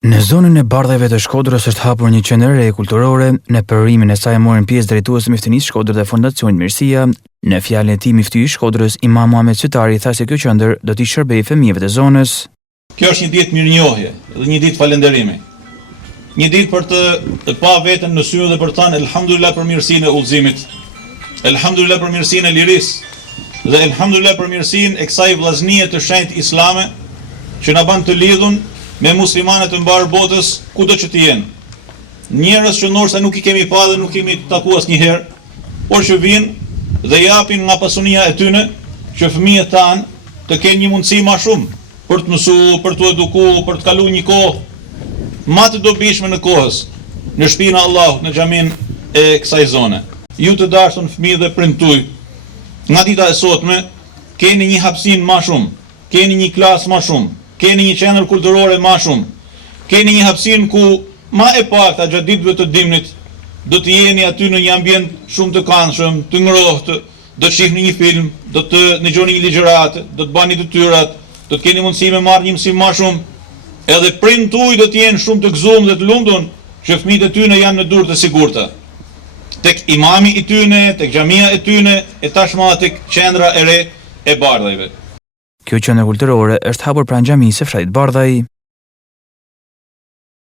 Në zonën e Bardhajve të Shkodrës është hapur një qendër re kulturore. Në përrimin e saj morën pjesë drejtuesi i Miftinisë Shkodër dhe Fondacioni Mirësia. Në fjalën e tij Miftyi i Shkodrës, Imam Muhamet Sytari tha se kjo qendër do t'i shërbejë fëmijëve të zonës. Kjo është një ditë mirënjohje dhe një ditë falënderimi. Një ditë për të pa veten në sy dhe për të thënë elhamdulillah për mirësinë e udhëzimit. Elhamdulillah për mirësinë e lirisë dhe elhamdulillah për mirësinë e kësaj vllaznie të shenjtë islame që na bën të lidhun me muslimanët të mbarë botës kudo që të jenë. Njerëz që ndoshta nuk i kemi pa dhe nuk kemi takuar asnjëherë, por që vinë dhe japin nga pasunia e tyre që fëmijët tanë të kenë një mundësi më shumë për të mësuar, për të edukuar, për të kaluar një kohë më të dobishme në kohës në shtëpinë e Allahut, në xhamin e kësaj zone. Ju të dashur fëmijë dhe prindtuj, nga dita e sotme keni një hapësinë më shumë, keni një klasë më shumë, keni një qendër kulturore më shumë, keni një hapësinë ku më e pakta gjatë ditëve të dimnit do të jeni aty në një ambient shumë të këndshëm, të ngrohtë, do të shihni një film, do të dëgjoni një ligjëratë, do të bani detyrat, do të keni mundësi me marrë një mësim më shumë, edhe prindët tuaj do të jenë shumë të gëzuar dhe të lumtur që fëmijët e tyre janë në dorë të sigurta. Tek imami i tyre, tek xhamia e tyre, e tashmë tek qendra e re e Bardhajve. Kjo qendër kulturore është hapur pranë xhamisë së fshatit Bardhaj.